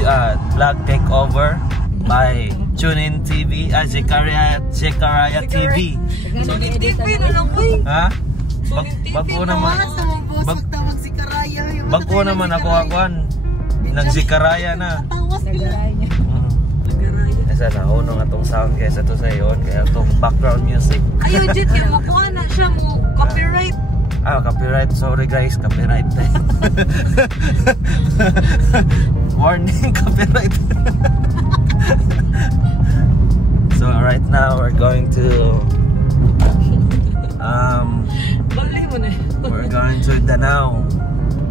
vlog takeover by TuneIn TV, Zekaria TV. TuneIn TV na lang po. Ha? Bago naman. Bago naman ako nag-Zekaria na. Isa na uno nga tong sound kaysa to sa iyon, kaya tong background music. Ayo Jit, kaya makuha na siya mo copyright. Copyright. Sorry guys, copyright. Warning, copyright. So right now we're going to we're going to Danao.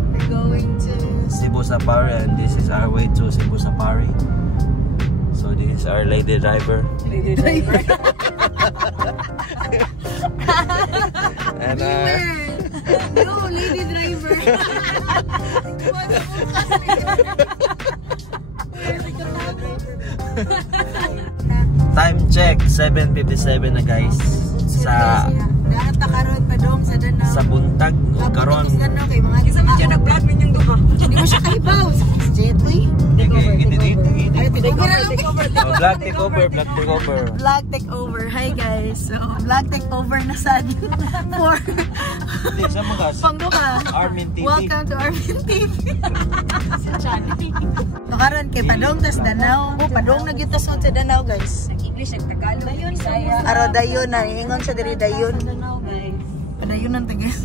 We're going to Cebu Safari, and this is our way to Cebu Safari. So this is our lady driver. Lady driver. And no, lady driver. Time check, 7:57 na guys. Sa karon pa dong sa Danao. Sa buntag karon. Isa man siya nag-vlog min yung duha. Hindi mo siya kaibaw. Jetly. Vlog takeover. Hi guys. So, vlog takeover na sad for Pangduka. Armin TV. Welcome to Armin TV. Sa channel. So, karon kay Padong tas Danao. Padong na gyud sa Danao guys. English ug Tagalog. Dayon Bisaya. Aro dayon na ingon siya diri dayon. Danao guys. Padayon nang tagas.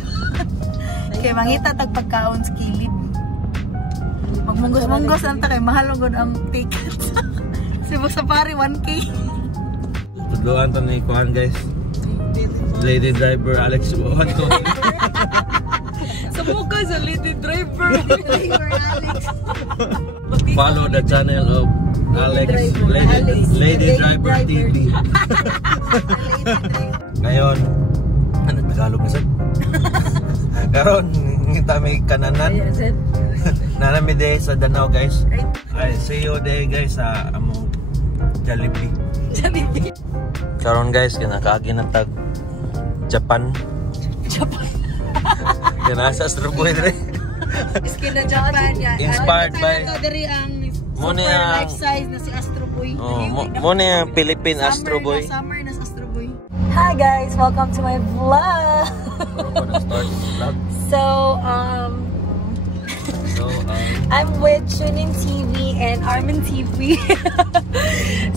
Kay mangita tag pagkaon sa kilid. Magmunggos-munggos anta kay mahal gud ang ticket. Cebu Safari 1K. Tudloan to ni kuan guys. Lady driver Alex Buhato. Sa mukha sa lady driver. Alex. Follow the channel of Alex Lady Driver TV. Ngayon, ano Tagalog na sad? Karon ngita may kananan. Nanami day sa Danao guys. I see you day guys sa among Jollibee. Karon guys kinakaagi na tag Japan. Kinasa Astro Boy dre. Skin na Japan ya. Inspired by dari ang Muna life size na si Astro Boy. Muna yung Philippine Astro Boy. Summer na Astro Boy. Hi guys, welcome to my vlog. So I'm with TuneIn TV and Armin TV.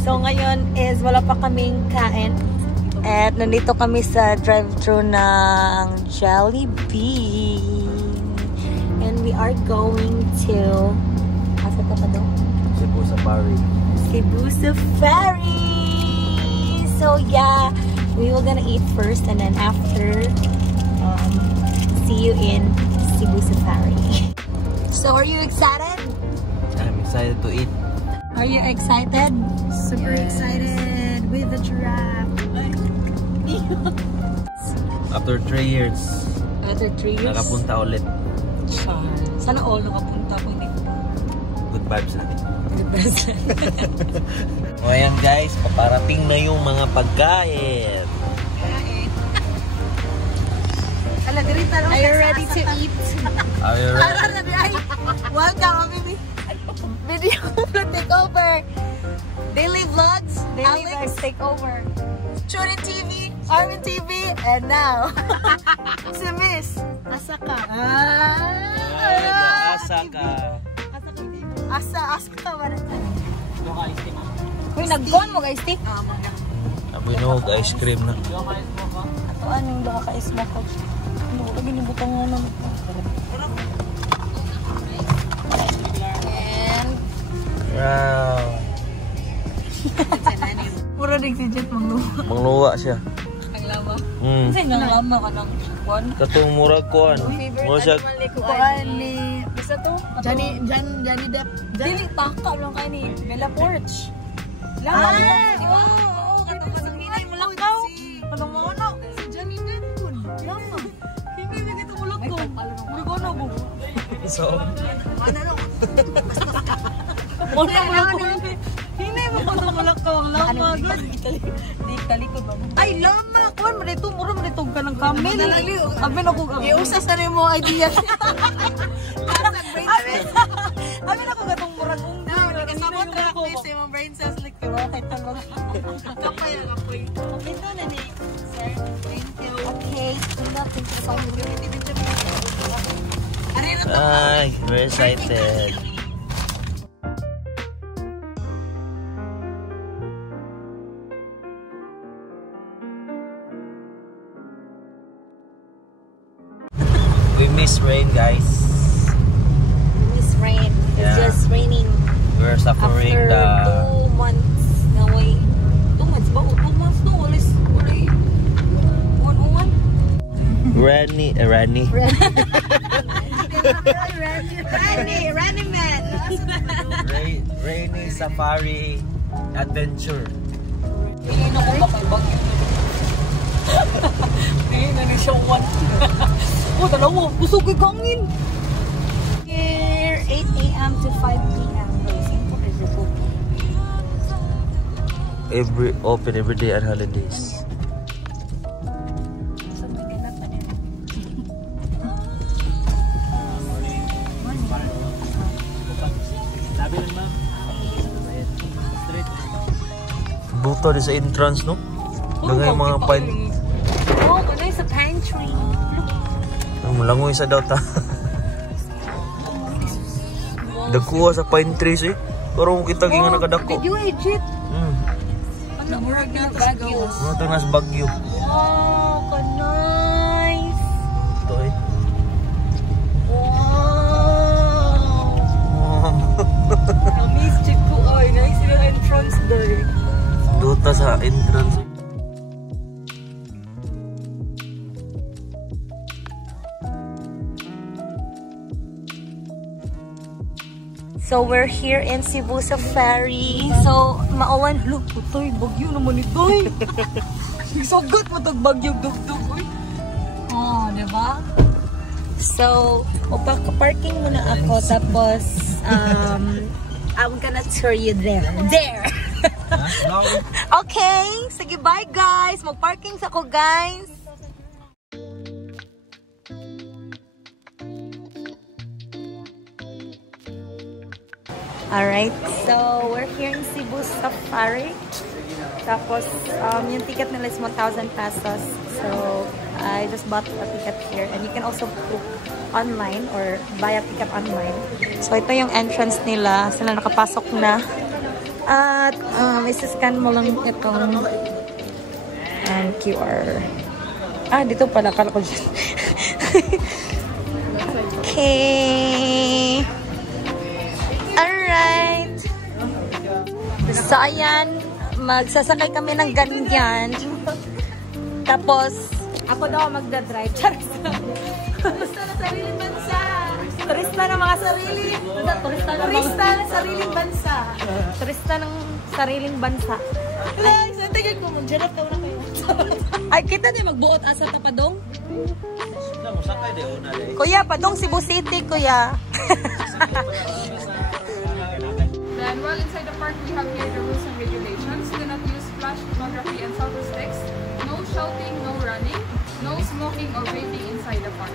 So ngayon is wala pa kaming kain. At nandito kami sa drive-thru ng Jollibee. And we are going to asa ka pa doon? Cebu Safari. Cebu Safari. So yeah, we were gonna eat first and then after see you in Cebu Safari. So are you excited? I'm excited to eat. Are you excited? Super excited with the giraffe. After 3 years. After 3 years? Nakapunta ulit. Sana all nakapunta po hindi ko. Good vibes na. Good vibes na. O ayan guys, paparating na yung mga pagkain. Are you ready to eat? Are you ready? Welcome, baby. Video takeover. Daily vlogs. Daily vlogs takeover. TuneIn TV, Armin TV, and now si Miss Asaka. Asaka. Asaka wala. Kuy naggon mo guys, Steve. Abinog ice cream na. Ato anong baka ka-ice mo ko. Ano lagi ni butang ano. And wow. puro dig si Jet mangluwa. Mangluwa siya. Ang lama. Kasi nang lama ka ng kuan. Katong murag kuan. Mo siya Kuan ni bisa to? Johnny Depp. Dili taka lang kay ni Bella Porch. Lama di ba? Oo, katong pasinginay mo lakaw. Anong mo no? Si Johnny Depp kun. Lama. Hindi na dito mo lakaw. Hindi ko na mo. so. Ano no? Mo hindi mo pa ito malakaw ang lama. Di talikod ba? Ay lama! Kuhan mo dito, mura mo dito ka ng kamin. Sabi na ko, iusas na rin mo idea. Sabi na ko gatong murag ungga. We're excited. We miss rain, guys. We miss rain. It's just raining. We're suffering after 2 months na way. 2 months ba? 2 months no? Walis. 1 Ranny. Ranny man. Rainy safari adventure. Ngayon ako kapag ngayon na siya 1. Oh, dalawa. Gusto ko gangin. Here, 8 a.m. to 5 p.m. Open every day at holidays. Buto di sa entrance, no? Lagay yung mga pine. Oh, kanay sa pantry. Langoy sa daw ta. Dakuha sa pine trees eh. Pero kita nga nakadako. Did you legit? Ano murag na Baguio. Ano ito nas Baguio? Wow, ka-nice. Ito eh. Wow. Kamis chip ko ay. Nice yung entrance there. Duta sa entrance. So we're here in Cebu Safari. So mauwan, look, putoy, bagyo naman ito eh. Isagot mo tag bagyo dugdug eh. Oh, diba? So, parking muna ako tapos I'm gonna tour you there. There! Okay, sige bye guys. Mag-parking sa ko guys. Alright, so we're here in Cebu Safari. Tapos, yung ticket nila is 1,000 pesos. So, I just bought a ticket here. And you can also book online or buy a ticket online. So, ito yung entrance nila. Sila nakapasok na. At, isa-scan mo lang itong QR. Ah, dito pala. Kala ko dyan. Okay. Alright. So, ayan. Magsasakay kami ng ganyan. Tapos, ako daw magdadrive. Turista na sariling bansa. Turista ng mga sarili. Turista ng sariling bansa. Turista ng sariling bansa. Ay, saan tingin ko? Magjanap daw na kayo. Ay, kita din magbuot asa tapadong? Kuya, padong Cebu City, kuya. Then, while inside the park, we have here the rules and regulations. Do not use flash photography and selfie sticks. No shouting, no running, no smoking or vaping inside the park.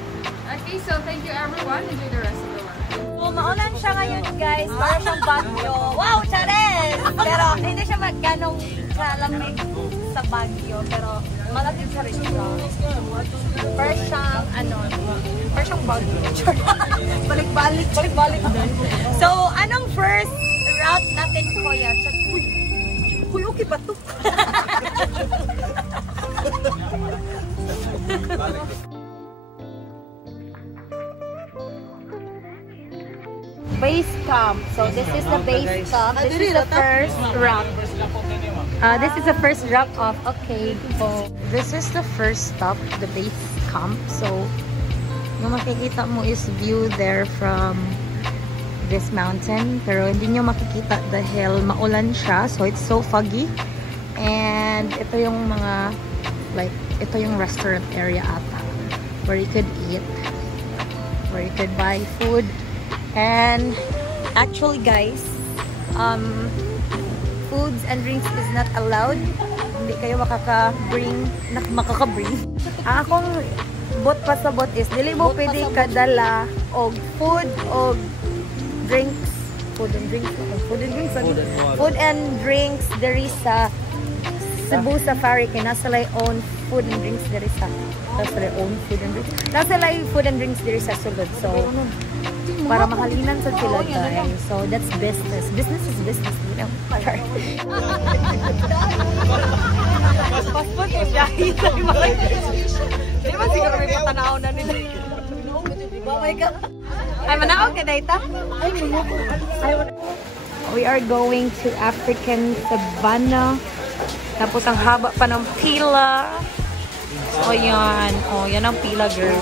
Okay, so thank you everyone. Enjoy the rest of the work. So, maulan siya ngayon, guys. Para siyang Baguio. Wow, Chares! Pero, hindi siya magkanong kalamig sa Baguio. Pero, malapit sa restaurant. Para siyang, para siyang Baguio. Balik-balik din. So, anong first route natin, Kuya? Uy, okay pa to? Base camp. So this is the base camp. This is the first route. This is the first drop off. Okay. So this is the first stop, the base camp. So yung makikita mo is view there from this mountain. Pero hindi nyo makikita dahil maulan siya. So it's so foggy. And ito yung mga ito yung restaurant area ata where you could eat, where you could buy food. And actually guys, foods and drinks is not allowed. Hindi kayo makaka-bring. Akong bot pasabot is dili mo pwede kadala og food og drinks. Food and drinks there is sa Cebu Safari kay nasa lay own food and drinks there is sa nasa lay food and drinks there is sa sulod. So Para mahalinan sa sila guys. So that's business. Business is business. You know? Passport yung dahil. Di ba siguro may patanaw na nila? Oh my God. Ay, manaog ka dahita? We are going to African Savannah. Tapos ang haba pa ng pila. So yan. Oh, yan ang pila girl.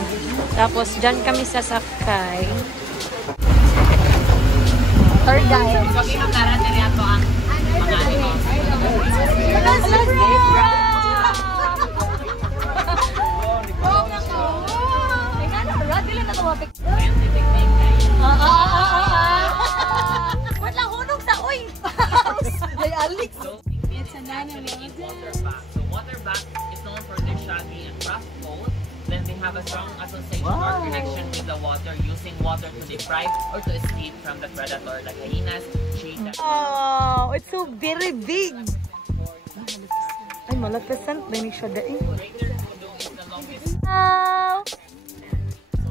Tapos dyan kami sasakay. Third guy. Pag-inom na rin nila ito ang mga ano. Wait lang, hunong sa uy! Ay, Alex! It's a water bath. So water bath is known for their shaggy and rough coat. Then they have a strong association or connection with the water, using water to deprive or to escape from the predator like hyenas, cheetahs. Oh, it's so very big! Ay, malapisan. Dinig siya dahil. Oh! So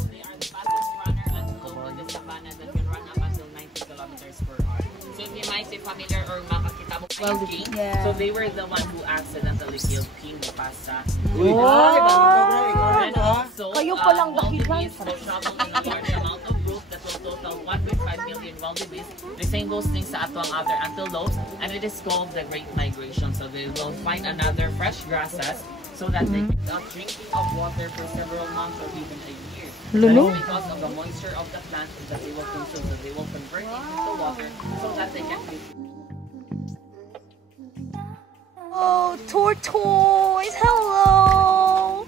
they are the fastest runner and cold in the savannah that can run up until 90 kilometers per hour. So if you might say familiar or makakita mo King, so they were the one who accidentally killed King Mufasa. And also, Kayo palang dakilan. wildebeest will travel in a large amount of group that will total 1.5 million wildebeest. The same goes things sa ato ang other antelopes, and it is called the Great Migration. So they will find another fresh grasses so that they can stop drinking of water for several months or even a year. Lulu? That is because of the moisture of the plant that they will consume. So they will convert it into water so that they can drink. Oh, tortoise! Hello!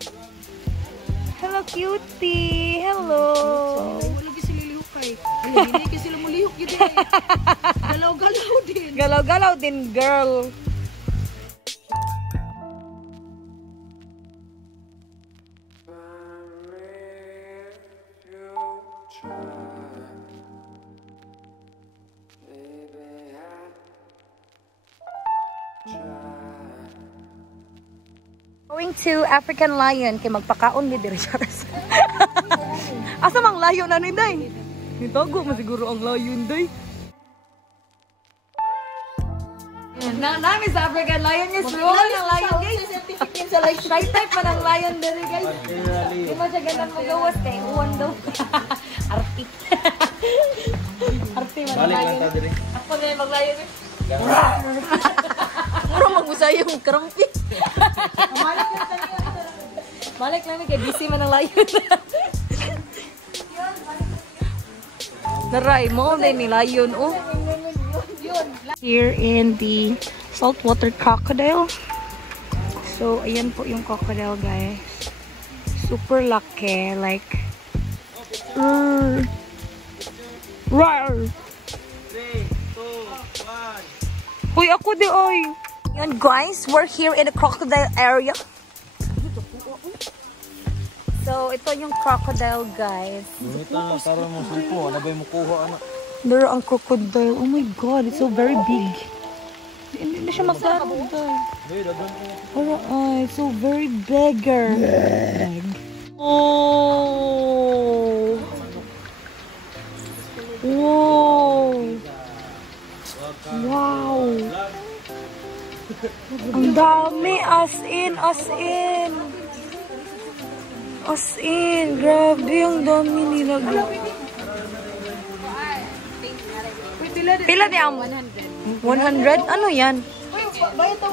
Hello, cutie! Hello! Wala kasi sila lihok kay. Hindi kasi sila mulihok yun eh. Galaw-galaw din. Galaw-galaw din, girl! Going to African Lion kay magpakaon ni diri siya. Asa mang lion na ni day? Nitago mo siguro ang lion day. Nami sa African Lion niya slow ng lion guys. Certificate sa like shy type pa ng lion diri guys. Di ba siya ganang magawas kay uwan daw. Arti. Arti man Balik lang lion. ta diri. Ako na yung mag-lion. Mura mag-usay yung krampi. Malik lang kay busy man ang lion. Naray mo na ni lion oh. Here in the saltwater crocodile. So ayan po yung crocodile guys. Super laki like rar. 3, 2, 1. Uy, ako di oy. Yan guys, we're here in the crocodile area. So, ito yung crocodile guys. Ito na, taro mo sulpo. Ano ba yung mukuha? Ano? There ang crocodile. Oh my god, it's so very big. Hindi na siya magkaroon guys. Alright, so very bigger. Oh! Wow! Wow! Ang dami! As in! As in! As in! Grabe! Ang dami nila. Pila niya? 100? Ano yan?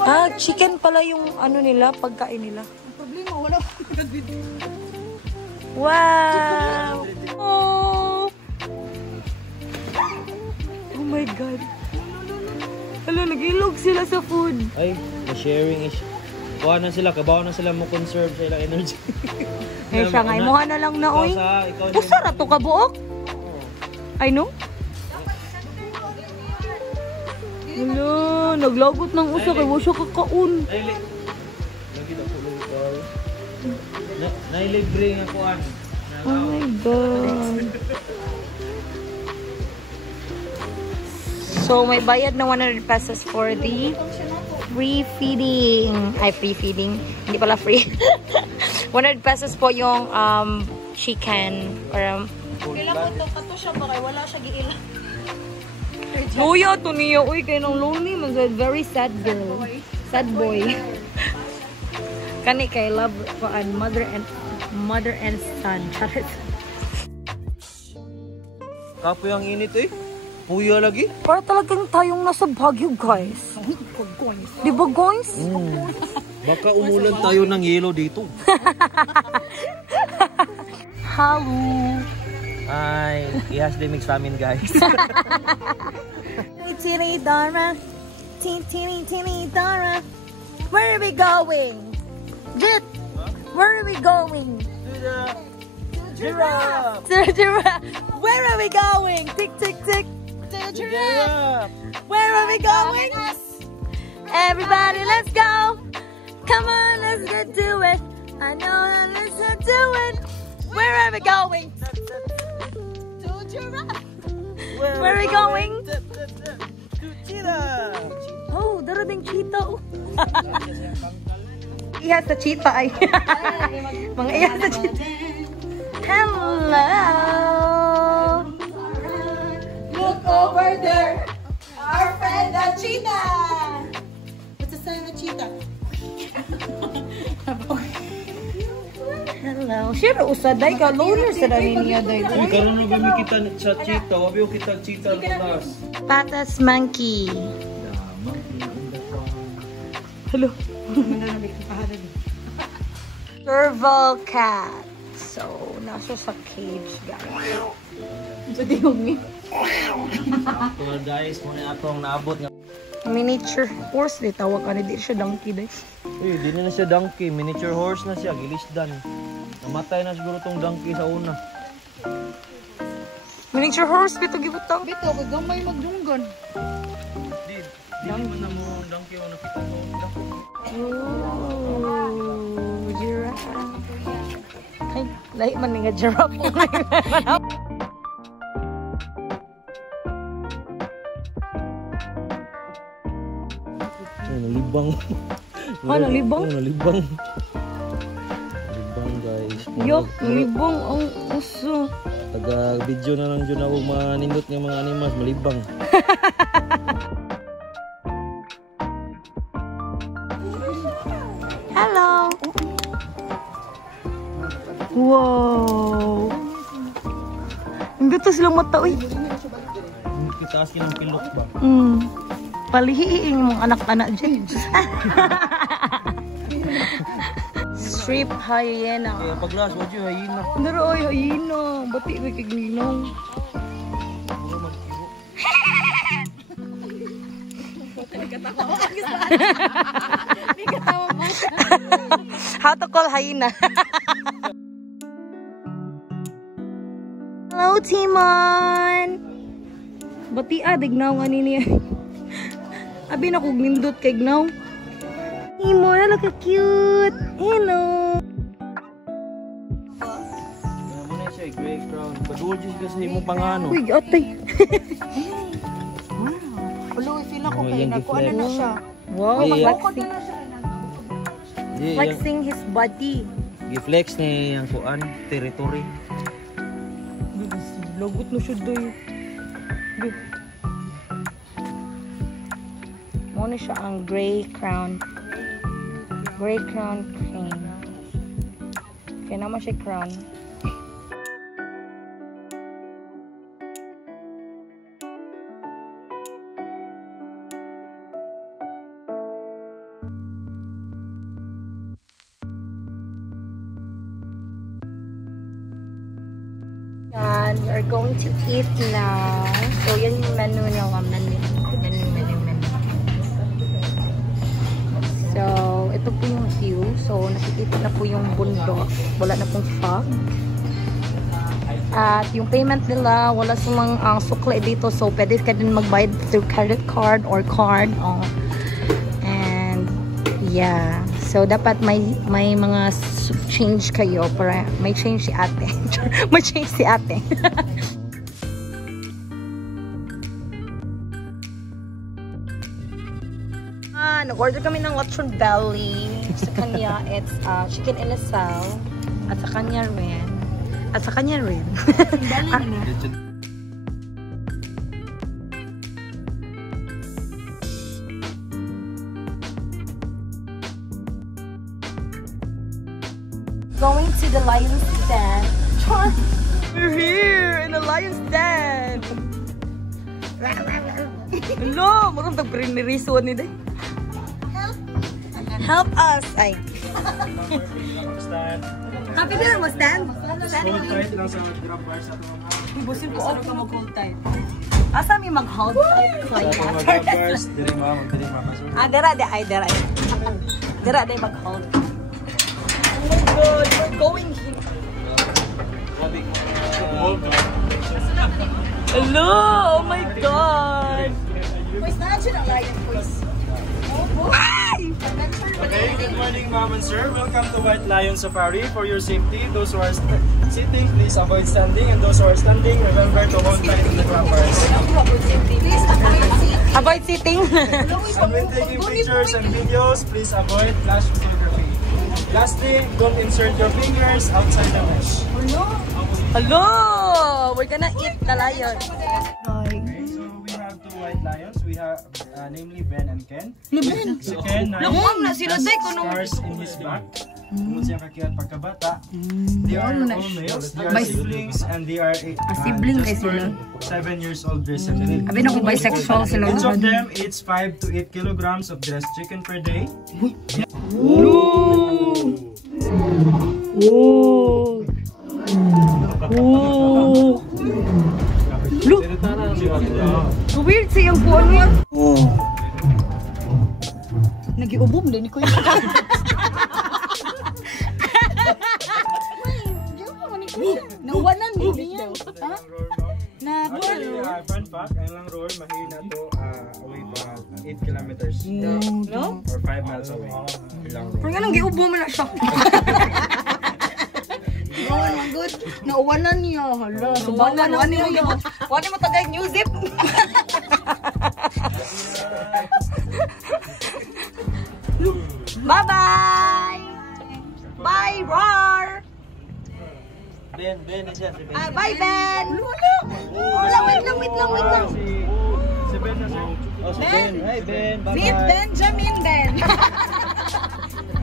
Ah, chicken pala yung ano nila, pagkain nila. Problema, wala pa. Wow! Oh! Oh my God! Hala, nag-ilog sila sa food. Ay, sharing is... Kuha na sila, kabaw na sila mo conserve sa ilang energy. Eh siya nga, imuha na lang na, oy. Pusara to ka buok? I know? Hala, naglagot ng usa kay wasyo kakaon. Lagi na po nailibre nga kuhan. Oh my God. So, may bayad na 100 pesos for the free feeding. Ay, free feeding. Hindi pala free. 100 pesos po yung chicken. Or, Kailan ko ito? siya ba kay wala siya giila. Luya to niya. Uy, kayo nang lonely man. Very sad girl. Sad boy. Kani kay love and mother and son. Charit. Kapoy ang init eh. Puya lagi. Para talagang tayong nasa Baguio, guys. Di ba, guys? Baka umulan tayo ng yelo dito. Hello. Hi. Ihas limig sa amin, guys. Tini Dara. Tini Dara. Where are we going? Jit, where are we going? To the giraffe. To the giraffe. Where are we going? Tick, tick, tick. To the giraffe. Where are we going? Everybody, let's go. Come on, let's get to it. I know that let's get to it. Where are we going? To giraffe. Where are we going? To giraffe. Oh, darating cheetah. Iya sa cheetah ay. Mga iya sa cheetah. Hello. Look over there. Our friend the cheetah. What's the sign of cheetah? Hello. Siyempre, usaday ka. Loner sa rin niya, day. Uy, karoon na kami kita sa cheetah. Wabi kita cheetah na Patas monkey. Hello. Serval cat. So, nasa sa cage, guys. So, di mo So guys, muna atong naabot nga. miniature horse. Di tawag ka. Di siya donkey, day. Uy, di na siya donkey. Miniature horse na siya. Gilisdan. Namatay na siguro tong donkey sa una. Miniature horse, bito gibutang. Bito, kay gamay magdunggan. Di naman na mo donkey o nakita ko. Ooh, giraffe. Ay, lahi man nga giraffe. Nalibang. Nalibang? Nalibang. Nalibang guys. Yok, nalibang ang uso. Taga-video na lang dyan ako manindot ng mga animals. Malibang. Hello. Wow. Ang gato silang mata, uy. Pitaas ng pilok ba? Palihiin yung anak-anak dyan. Strip hyena. Kaya paglas, wad yun, hyena. Naro, ay, hyena. Bati may kaginaw. How to call hyena? Hello, Timon! Bati dignaw nga niya. Abi na kong nindot kay gnaw. Timon, ala ka cute! Hello! Muna siya, gray crown. Padulgis kasi mo pangano. Uy, atay! Ulo, feel ako Oh, kay yan, nakuha na siya. Wow, flexing. Di, Flexing his body. i-flex ni ang kuan, territory. Lagot na siya doy. Muna siya ang gray crown. Gray crown crane. Kaya naman siya crown. Yan, we are going to eat now. So, yan yung menu nila. Yan yung menu. So, ito po yung view. So, nakikita na po yung bundok. Wala na pong fog. At yung payment nila, wala sumang sukle dito. So, pwede ka din magbayad through credit card or card. And, yeah. So, dapat may mga change kayo para may change si ate. May change si ate. Nag-order kami ng lechon belly. Sa kanya, it's chicken inasal. At sa kanya rin. Going to the lion's den. We're here in the lion's den. Hello, magandang tag-priniriso ni day. Help us. Ay. Happy din mo stand. Hold tight lang sa grab bar sa itong mga. Ibusin ko ako mag-hold tight. Asa mi mag-hold tight? Mga grab bars, diri mama. Dera de ay dera. Dera de mag-hold. Oh my god, we're going here. Hello! Oh my god! Boys, na-action ang lion, boys. Okay, good morning ma'am and sir. Welcome to White Lion Safari. For your safety, those who are sitting, please avoid standing. And those who are standing, remember to hold tight to the grab bars. Please avoid seat. Avoid sitting. And when taking pictures and videos, please avoid flash photography. Lastly, don't insert your fingers outside the mesh. Hello! We're gonna eat the lion. Okay, so we have two white lions. We have namely Ben and Ken. Ben? Si Ken Lang na sila day ko nung scars in his back. Tungkol siyang kakiyat pagkabata. They are all males. They are siblings and they are sibling just sila. 7 years old recently. Abi na ko bisexual sila. Each of them eats 5 to 8 kilograms of dressed chicken per day. Ooh! Ooh! Ooh! Look! So weird siyang buwan mo. Nag-iubom din ko yun. Nawanan din niya. Na front pack, ang lang roll, mahina to away pa 8 kilometers. no? Or 5 miles away. Ilang roll. Pero nga nang giubom na siya. Oh my god. Nauwanan niya. Hala. Subawan mo. Wala mo tagay New Zip. Bye-bye! Bye, Roar! Ben, siya si Ben. Bye, Ben! Wala, wait lang. Si Ben na sir. Oh, si Ben. Hi, Ben. Meet Bye-bye. Benjamin then.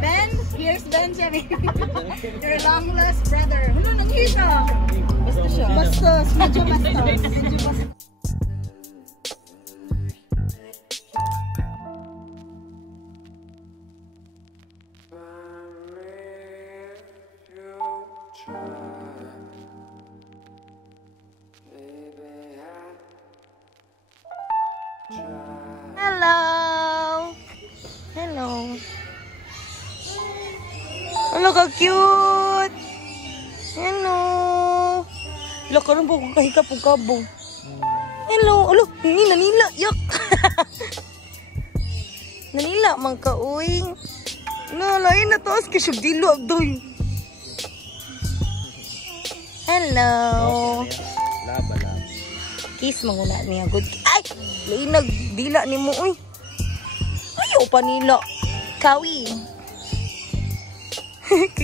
Ben, here's Benjamin. Your long lost brother. Ano, nakita? Basta siya. Bastos. Medyo bastos. Hello. Hello, ka-cute. Hello. Hello, karoon po kung kahikap-kabong. Hello. Hello, nanila. Yak. Nanila, mang ka-uy. Lain na to. Aski siya dilo. Agdoy. Hello. Laba. Kiss manguna niya. Good. Ay! Lain nagdila ni mo. Uy. Ayaw pa nila. Kawi.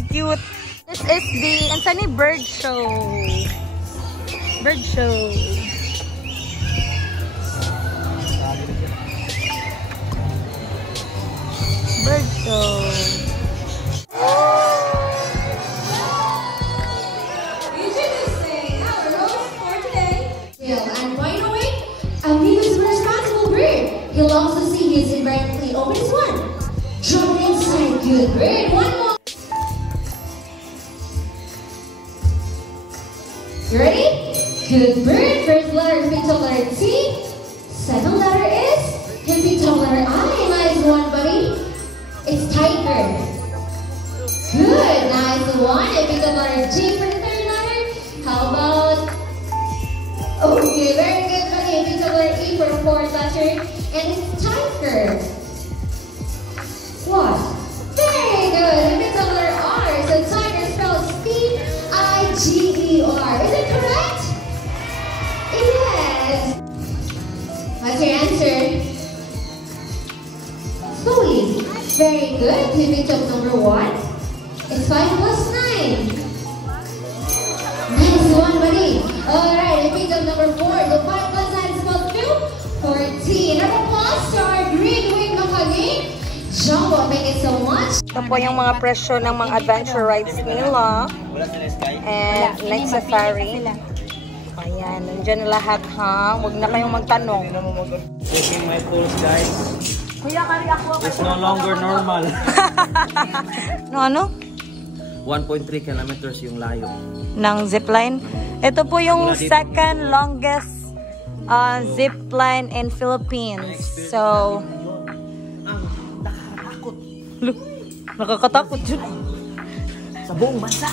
Cute. This is the Ansani bird show. Bird show. Bird show. Introducing our host for today. And by the way, Amigos responsible bird. He loves to see his environmentally open as one. Drop inside, good bird. One more. You ready? Good bird. First letter is capital letter T. Second letter is capital letter I. Nice one, buddy. It's tiger. Good. Nice one. Capital letter G for the third letter. How about? Okay, very good, buddy. Capital letter E for the fourth letter. And it's tiger. What? Very good. Capital letter R. So tiger spells T-I-G-E-R. Is it correct? Yes. What's your answer? Slowly. Very good. Pivot job number 1. It's 5 plus 9. Nice one, buddy. Alright, pivot job number 4. So 5 plus 9 spells 14. Another applause to our green wing Makaging. Jumbo, thank you so much. Ito po yung mga presyo ng mga adventure rides nila. And Night Safari. Ayan, nandiyan na lahat ha. Huwag na kayong magtanong. Checking my pulse, guys. Kuya, kari ako. It's no longer normal. Ano? 1.3 kilometers yung layo. Ng zipline. Ito po yung second longest zipline in Philippines. So, nakakatakot yun. Sa buong bansa.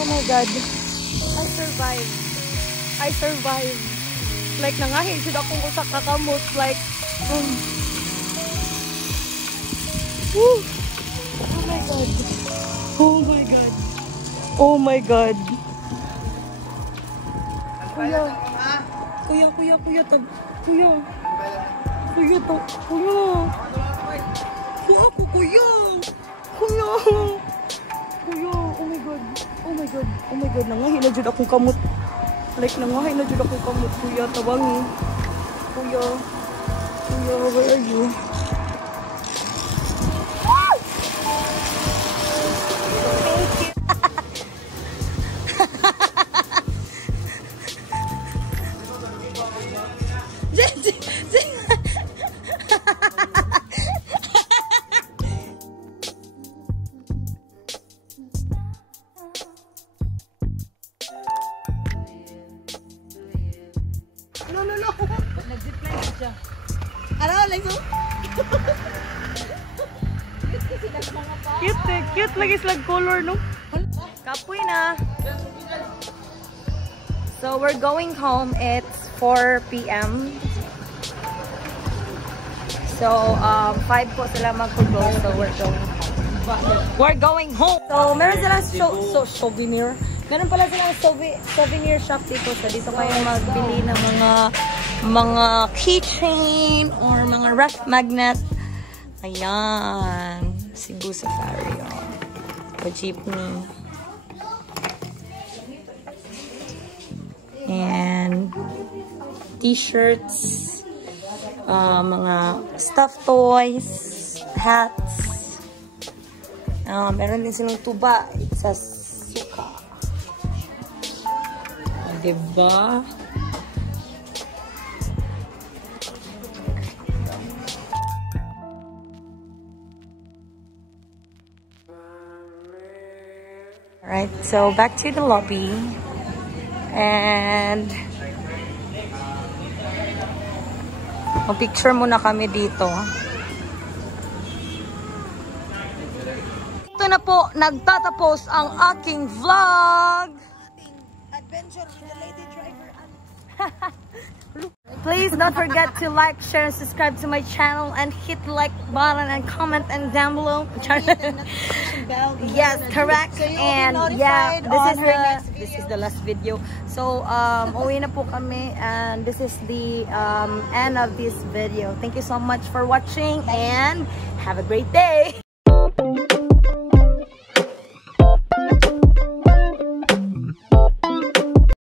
Oh my God. I survived. I survived. Like, nangahin siya akong usak kakamot. Like, woo. Oh my God. Oh my God. Oh my God. Kuya. Kuya, kuya, kuya. Kuya. Kuya, kuya. Kuya ako, kuya. Kuya. Kuya, oh my God. Oh my God. Oh my God. Nangahin na dyan akong kamot. Like, nangahin na dyan akong kamot. Kuya, tawangi. Kuya. Kuya, where are you? No, no, no. Nag-zipline siya. Ano? Like so? Cute eh. Cute lagi slag color, no? Kapoy na. So, we're going home. It's 4 p.m. So, 5 po sila mag-close. So, we're going home. So, meron silang souvenir. Meron pala silang souvenir shop dito. So, dito kayo magbili ng mga keychain or mga ref magnet. Ayan. Cebu Safari. O jeepney. And t-shirts. Mga stuffed toys. Hats. Meron din silang tuba. It says suka. Diba? Alright, so back to the lobby. And mag-picture muna kami dito. Ito na po, nagtatapos ang aking vlog. Adventure with the lady driver. Please don't forget to like, share, and subscribe to my channel and hit the like button and comment and down below. Yes, correct. So and yeah, this is the last video. So uwi na po kami and this is the end of this video. Thank you so much for watching and have a great day.